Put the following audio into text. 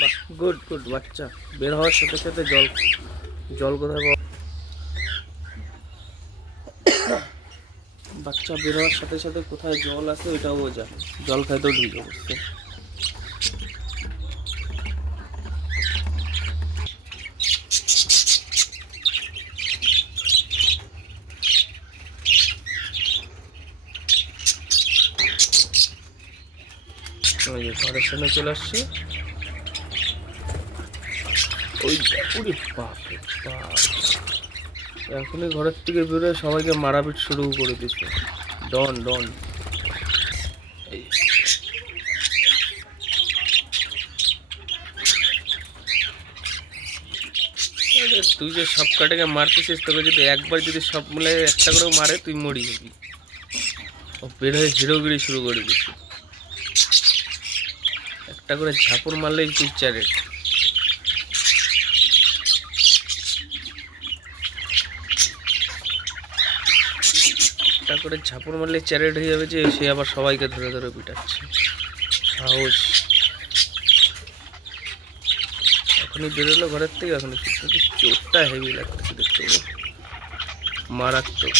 বাহ, good good. বাচ্চা বের হওয়ার সাথে সাথে জল, জল কোথায় পাওয়া, বাচ্চা বের হওয়ার সাথে সাথে কোথায় জল আছে ওইটাও ও জানে, জল খাইতেও ঢুকে বসছে। ওই যে ঘরের সামনে চলে আসছে, ওই ওরে বাপ রে বাপ, এখনই ঘরের থেকে বেরোয় সবাইকে মারাপিট শুরু করে দিচ্ছে। ডন ডন। এই আরে তুই যে সব কাটাকে মারতেছিস, তোকে যদি একবার যদি সব মিলে একটা করেও মারে তুই মরি যাবি। ও বের হয়ে হিরোগিরি শুরু করে দিচ্ছে, একটা করে ঝাপড় মারলেই তুই চ্যারেট। একটা করে ঝাপড় মারলে চ্যারেট হয়ে যাবে, যে সে আবার সবাইকে ধরে ধরে পিটাচ্ছে। সাহস। এখনই বেরোলো ঘরের থেকে, এখনই চোটটা হেভি লাগতেছে দেখতে, মারাত্মক।